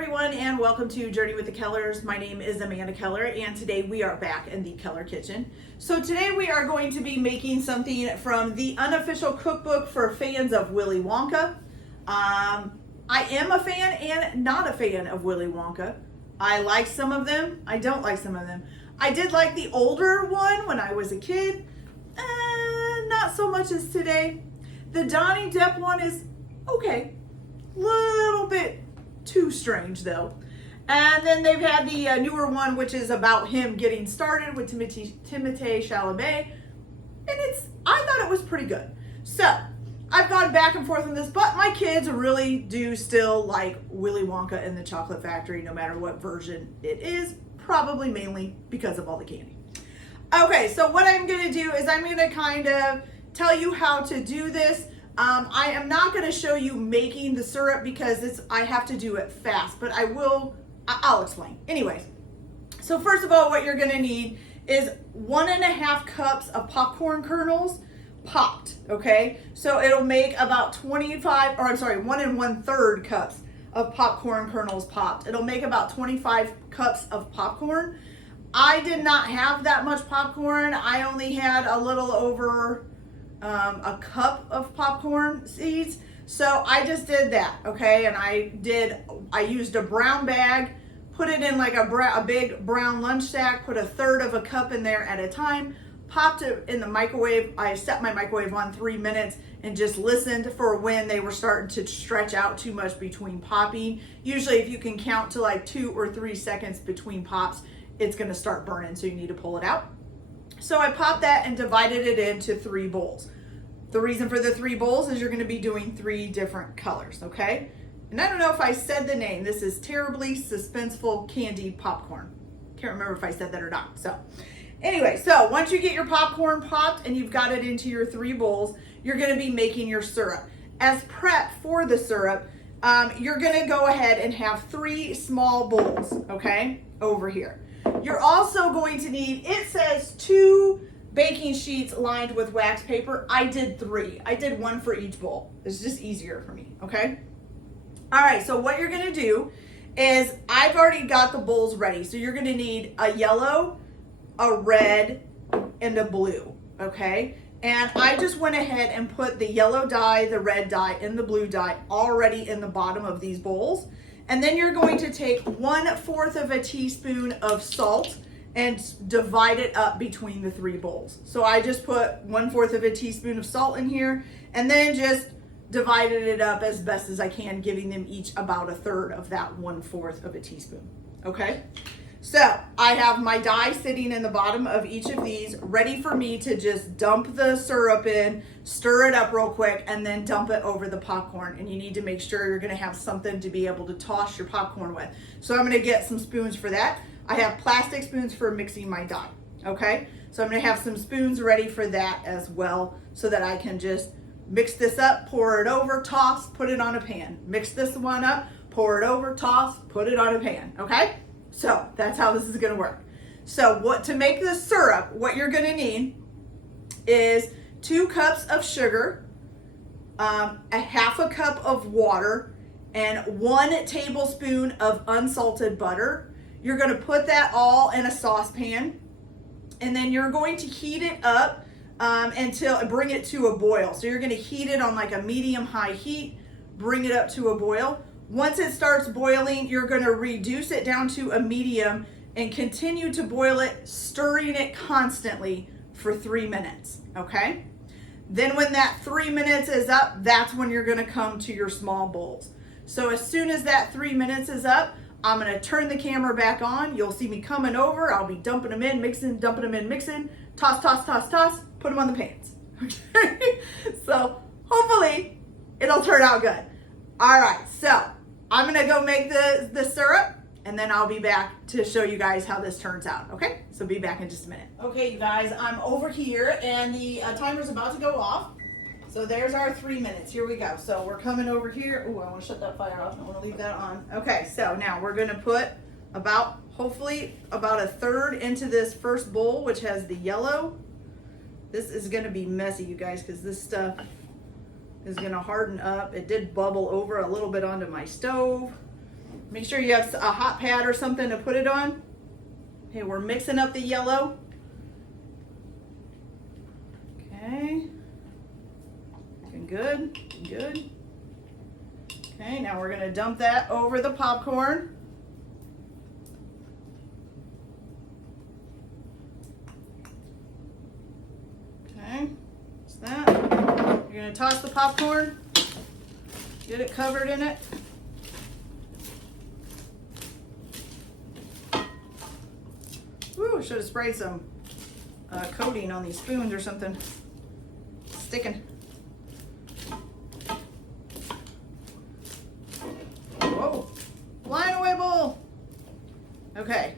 everyone, and welcome to Journey with the Kellers. My name is Amanda Keller, and today we are back in the Keller kitchen. So today we are going to be making something from the unofficial cookbook for fans of Willy Wonka. I am a fan and not a fan of Willy Wonka. I like some of them, I don't like some of them. I did like the older one when I was a kid, not so much as today. The Johnny Depp one is okay, little bit too strange though. And then they've had the newer one, which is about him getting started with Timothée Chalamet, and I thought it was pretty good. So I've gone back and forth on this, but my kids really do still like Willy Wonka and the Chocolate Factory, no matter what version it is, probably mainly because of all the candy. Okay, so what I'm going to do is I'm going to kind of tell you how to do this. I am not going to show you making the syrup because I have to do it fast, but I'll explain. Anyways, so first of all, what you're going to need is 1.5 cups of popcorn kernels popped, okay? So it'll make about 1 1/3 cups of popcorn kernels popped. It'll make about 25 cups of popcorn. I did not have that much popcorn. I only had a little over a cup of popcorn seeds. So I just did that, okay? And I used a brown bag, put it in like a big brown lunch sack, put 1/3 of a cup in there at a time, popped it in the microwave. I set my microwave on 3 minutes and just listened for when they were starting to stretch out too much between popping. Usually if you can count to like 2 or 3 seconds between pops, it's gonna start burning, so you need to pull it out. So I popped that and divided it into 3 bowls. The reason for the 3 bowls is you're gonna be doing 3 different colors, okay? And I don't know if I said the name. This is Terribly Suspenseful Candied Popcorn. Can't remember if I said that or not. So anyway, so once you get your popcorn popped and you've got it into your 3 bowls, you're gonna be making your syrup. As prep for the syrup, you're gonna go ahead and have 3 small bowls, okay, over here. You're also going to need, it says 2 baking sheets lined with wax paper. I did 3. I did 1 for each bowl. It's just easier for me, okay? All right, so what you're gonna do is, I've already got the bowls ready. So you're gonna need a yellow, a red, and a blue, okay? And I just went ahead and put the yellow dye, the red dye, and the blue dye already in the bottom of these bowls. And then you're going to take 1/4 of a teaspoon of salt and divide it up between the 3 bowls. So I just put 1/4 of a teaspoon of salt in here and then just divided it up as best as I can, giving them each about 1/3 of that 1/4 of a teaspoon, okay? So I have my dye sitting in the bottom of each of these, ready for me to just dump the syrup in, stir it up real quick, and then dump it over the popcorn. And you need to make sure you're gonna have something to be able to toss your popcorn with. So I'm gonna get some spoons for that. I have plastic spoons for mixing my dye, okay? So I'm gonna have some spoons ready for that as well, so that I can just mix this up, pour it over, toss, put it on a pan. Mix this one up, pour it over, toss, put it on a pan, okay? So that's how this is gonna work. So to make the syrup, what you're gonna need is 2 cups of sugar, 1/2 cup of water, and 1 tablespoon of unsalted butter. You're gonna put that all in a saucepan, and then you're going to heat it up bring it to a boil. So you're gonna heat it on like a medium-high heat, bring it up to a boil. Once it starts boiling, you're gonna reduce it down to a medium and continue to boil it, stirring it constantly for 3 minutes, okay? Then when that 3 minutes is up, that's when you're gonna come to your small bowls. So as soon as that 3 minutes is up, I'm gonna turn the camera back on. You'll see me coming over. I'll be dumping them in, mixing, dumping them in, mixing, toss, toss, toss, toss, put them on the pans, okay? So hopefully it'll turn out good. All right, so I'm gonna go make the syrup, and then I'll be back to show you guys how this turns out, okay? So be back in just a minute. Okay, you guys, I'm over here, and the timer's about to go off. So there's our 3 minutes. Here we go. So we're coming over here. Oh, I want to shut that fire off. I want to leave that on. Okay, so now we're gonna put hopefully about 1/3 into this first bowl, which has the yellow. This is gonna be messy, you guys, because this stuff is gonna harden up. It did bubble over a little bit onto my stove. Make sure you have a hot pad or something to put it on. Okay, we're mixing up the yellow. Okay. Looking good, looking good. Okay, now we're gonna dump that over the popcorn. Okay, that's that. You're gonna toss the popcorn, get it covered in it. Ooh, should have sprayed some coating on these spoons or something. Sticking. Whoa, flying away bowl. Okay,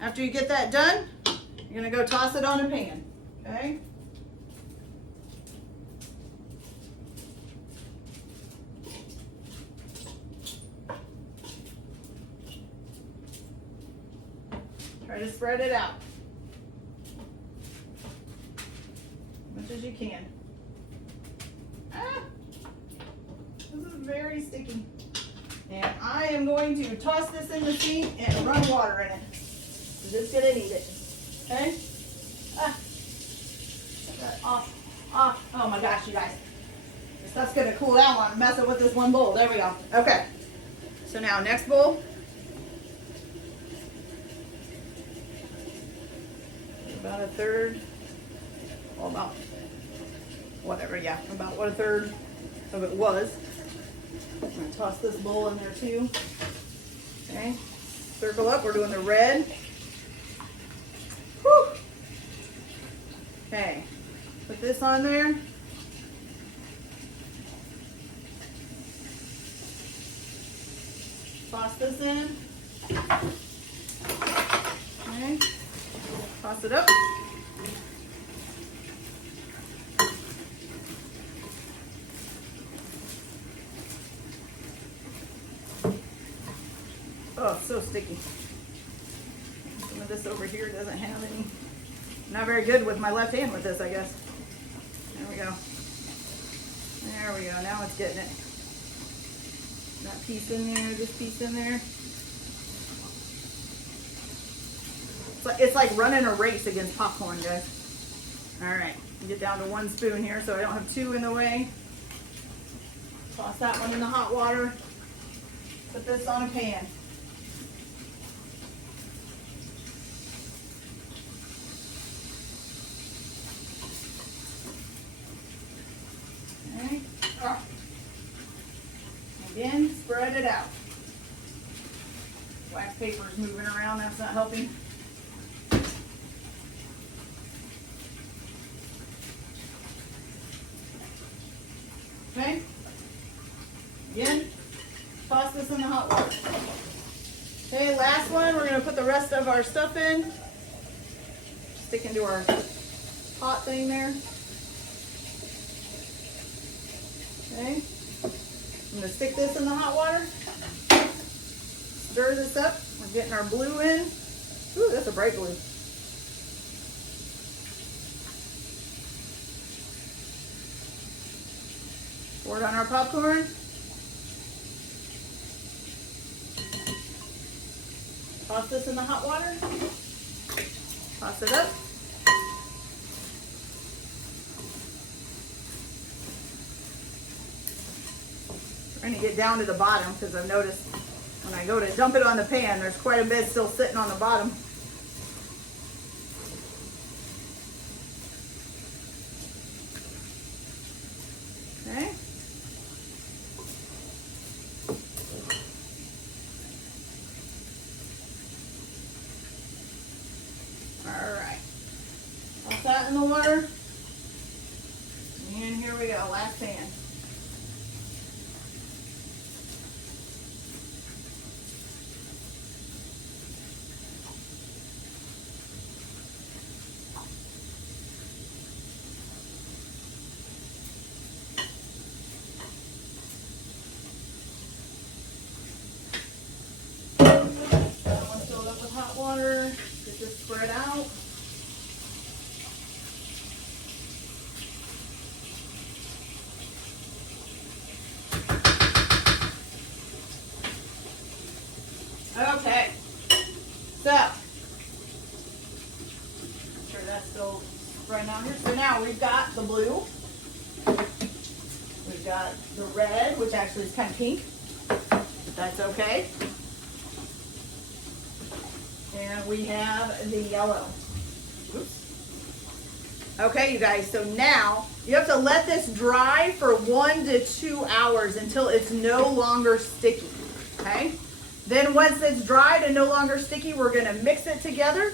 after you get that done, you're gonna go toss it on a pan, okay? Try to spread it out as much as you can. Ah, this is very sticky. And I am going to toss this in the sink and run water in it. I'm just gonna need it. Okay? Ah. Off. Off. Oh my gosh, you guys. This stuff's gonna cool down while I'm messing with this one bowl. There we go. Okay. So now next bowl. About a third, well, about whatever, yeah, about what a third of it was. I'm gonna toss this bowl in there too. Okay, circle up, we're doing the red. Whew. Okay, put this on there. Toss this in. Okay. Toss it up. Oh, it's so sticky. Some of this over here doesn't have any. Not very good with my left hand with this, I guess. There we go. There we go. Now it's getting it. That piece in there, this piece in there. It's like running a race against popcorn, guys. All right, get down to 1 spoon here so I don't have 2 in the way. Toss that one in the hot water. Put this on a pan. Okay. Oh. Again, spread it out. Wax paper's moving around, that's not helping. Okay, again, toss this in the hot water. Okay, last one, we're gonna put the rest of our stuff in. Stick into our pot thing there. Okay, I'm gonna stick this in the hot water. Stir this up, we're getting our blue in. Ooh, that's a bright blue. Pour it on our popcorn. Toss this in the hot water. Toss it up. Trying to get down to the bottom because I've noticed when I go to dump it on the pan, there's quite a bit still sitting on the bottom. Okay. Toss that in the water. And here we go, last pan. That one's filled up with hot water. Get this spread out. Okay, so, sure that's still right on here. So now we've got the blue, we've got the red, which actually is kind of pink, but that's okay. And we have the yellow. Oops. Okay, you guys, so now you have to let this dry for 1 to 2 hours until it's no longer sticky, okay? Then once it's dried and no longer sticky, we're gonna mix it together,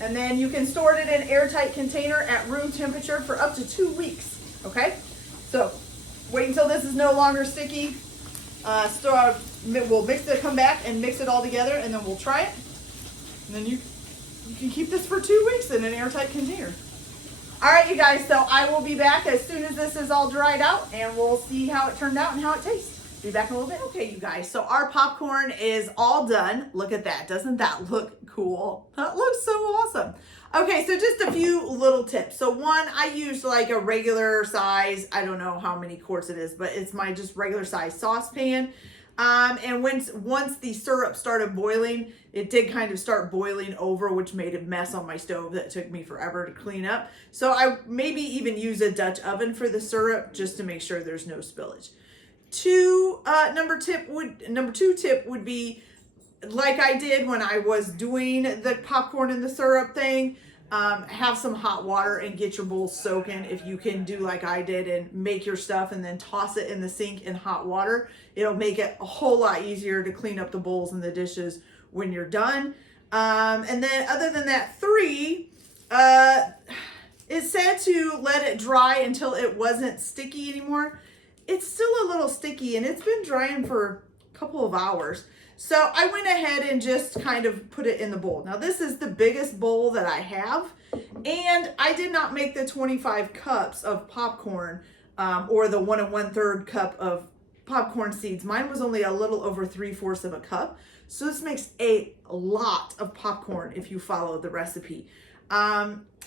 and then you can store it in an airtight container at room temperature for up to 2 weeks, okay? So wait until this is no longer sticky. We'll mix it, come back and mix it all together, and then we'll try it. And then you can keep this for 2 weeks in an airtight container. All right, you guys, so I will be back as soon as this is all dried out, and we'll see how it turned out and how it tastes. Be back in a little bit. Okay, you guys, so our popcorn is all done. Look at that. Doesn't that look cool? That looks so awesome. Okay, so just a few little tips. So one, I used like a regular size, I don't know how many quarts it is, but it's my just regular size saucepan. And once the syrup started boiling, it did kind of start boiling over, which made a mess on my stove that took me forever to clean up. So I maybe even use a Dutch oven for the syrup just to make sure there's no spillage. Number two tip would be, like I did when I was doing the popcorn and the syrup thing, have some hot water and get your bowls soaking. If you can do like I did and make your stuff and then toss it in the sink in hot water, it'll make it a whole lot easier to clean up the bowls and the dishes when you're done. And then other than that, 3, it said to let it dry until it wasn't sticky anymore. It's still a little sticky and it's been drying for a couple of hours. So I went ahead and just kind of put it in the bowl. Now this is the biggest bowl that I have, and I did not make the 25 cups of popcorn or the 1 1/3 cup of popcorn seeds. Mine was only a little over 3/4 of a cup. So this makes a lot of popcorn if you follow the recipe.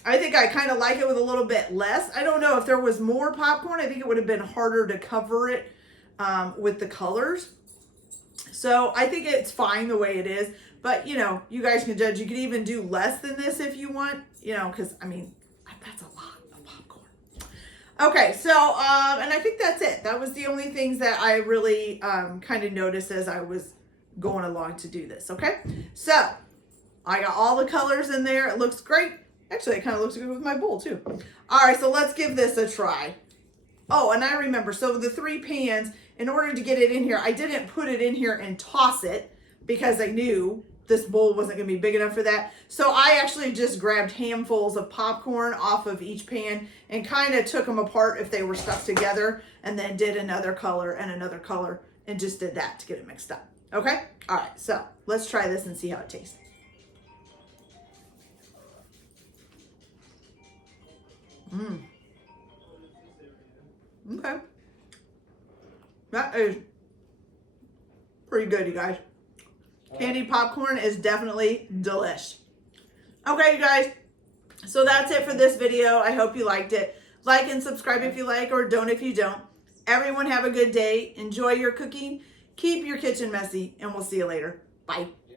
I think I kind of like it with a little bit less. I don't know if there was more popcorn. I think it would have been harder to cover it with the colors. So I think it's fine the way it is, but you know, you guys can judge. You could even do less than this if you want, you know, because I mean, that's a lot of popcorn. Okay, so, and I think that's it. That was the only things that I really kind of noticed as I was going along to do this, okay? So, I got all the colors in there. It looks great. Actually, it kind of looks good with my bowl too. All right, so let's give this a try. Oh, and I remember, so the 3 pans, in order to get it in here, I didn't put it in here and toss it because I knew this bowl wasn't gonna be big enough for that. So I actually just grabbed handfuls of popcorn off of each pan and kind of took them apart if they were stuck together, and then did another color and just did that to get it mixed up. Okay? All right, so let's try this and see how it tastes. Okay. That is pretty good, you guys. Candied popcorn is definitely delish. Okay, you guys. So that's it for this video. I hope you liked it. Like and subscribe if you like, or don't if you don't. Everyone have a good day. Enjoy your cooking. Keep your kitchen messy, and we'll see you later. Bye.